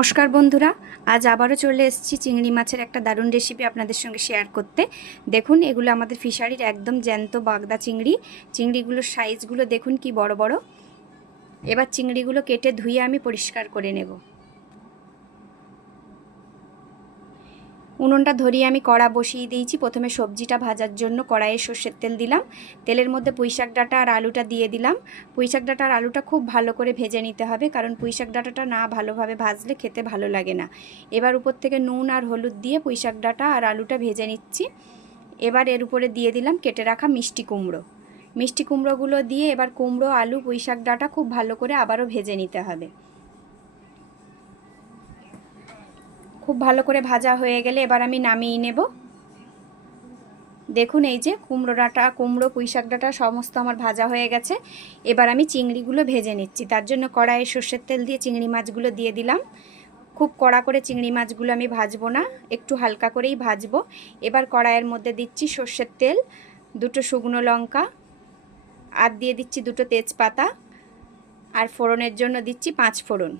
নমস্কার বন্ধুরা, আজ আবারও চলে এসেছি চিংড়ি মাছের একটা দারুণ রেসিপি আপনাদের সঙ্গে শেয়ার করতে। দেখুন, এগুলো আমাদের ফিশারির একদম জ্যান্ত বাগদা চিংড়ি। চিংড়িগুলোর সাইজগুলো দেখুন কি বড় বড়। এবার চিংড়িগুলো কেটে ধুয়ে আমি পরিষ্কার করে নেব। উনুনটা ধরিয়ে আমি কড়া বসিয়ে দিয়েছি। প্রথমে সবজিটা ভাজার জন্য কড়াইয়ে সর্ষের তেল দিলাম। তেলের মধ্যে পুঁইশাক ডাঁটা আর আলুটা দিয়ে দিলাম। পুঁইশাক ডাঁটা আর আলুটা খুব ভালো করে ভেজে নিতে হবে, কারণ পুঁইশাক ডাঁটাটা না ভালোভাবে ভাজলে খেতে ভালো লাগে না। এবার উপর থেকে নুন আর হলুদ দিয়ে পুঁইশাক ডাঁটা আর আলুটা ভেজে নিচ্ছি। এবার এর উপরে দিয়ে দিলাম কেটে রাখা মিষ্টি কুমড়ো। মিষ্টি কুমড়োগুলো দিয়ে এবার কুমড়ো, আলু, পুঁইশাক ডাঁটা খুব ভালো করে আবারও ভেজে নিতে হবে। খুব ভালো করে ভাজা হয়ে গেলে এবার আমি নামিয়ে নেব। দেখুন এই যে কুমড়ো ডাঁটা, কুমড়ো, পুঁইশাক ডাঁটা সমস্ত আমার ভাজা হয়ে গেছে। এবার আমি চিংড়িগুলো ভেজে নিচ্ছি। তার জন্য কড়াইয়ে সর্ষের তেল দিয়ে চিংড়ি মাছগুলো দিয়ে দিলাম। খুব কড়া করে চিংড়ি মাছগুলো আমি ভাজবো না, একটু হালকা করেই ভাজবো। এবার কড়াইয়ের মধ্যে দিচ্ছি সর্ষের তেল, দুটো শুকনো লঙ্কা, আর দিয়ে দিচ্ছি দুটো তেজপাতা, আর ফোড়নের জন্য দিচ্ছি পাঁচ ফোড়ন।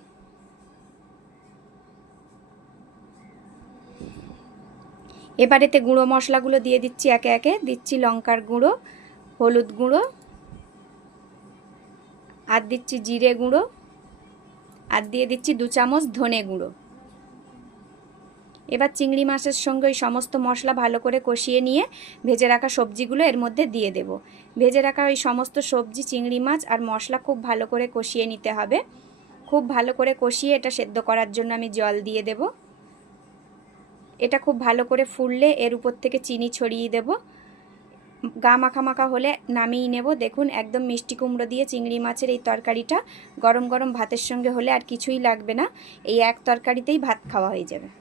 এবার এতে গুঁড়ো মশলাগুলো দিয়ে দিচ্ছি একে একে। দিচ্ছি লঙ্কার গুঁড়ো, হলুদ গুঁড়ো, আর দিচ্ছি জিরে গুঁড়ো, আর দিয়ে দিচ্ছি দু চামচ ধনে গুঁড়ো। এবার চিংড়ি মাছের সঙ্গে ওই সমস্ত মশলা ভালো করে কষিয়ে নিয়ে ভেজে রাখা সবজিগুলো এর মধ্যে দিয়ে দেব। ভেজে রাখা ওই সমস্ত সবজি, চিংড়ি মাছ আর মশলা খুব ভালো করে কষিয়ে নিতে হবে। খুব ভালো করে কষিয়ে এটা সেদ্ধ করার জন্য আমি জল দিয়ে দেবো। এটা খুব ভালো করে ফুললে এর উপর থেকে চিনি ছড়িয়ে দেব। গা মাখা মাখা হলে নামিয়ে নেব। দেখুন, একদম মিষ্টি কুমড়ো দিয়ে চিংড়ি মাছের এই তরকারিটা গরম গরম ভাতের সঙ্গে হলে আর কিছুই লাগবে না। এই এক তরকারিতেই ভাত খাওয়া হয়ে যাবে।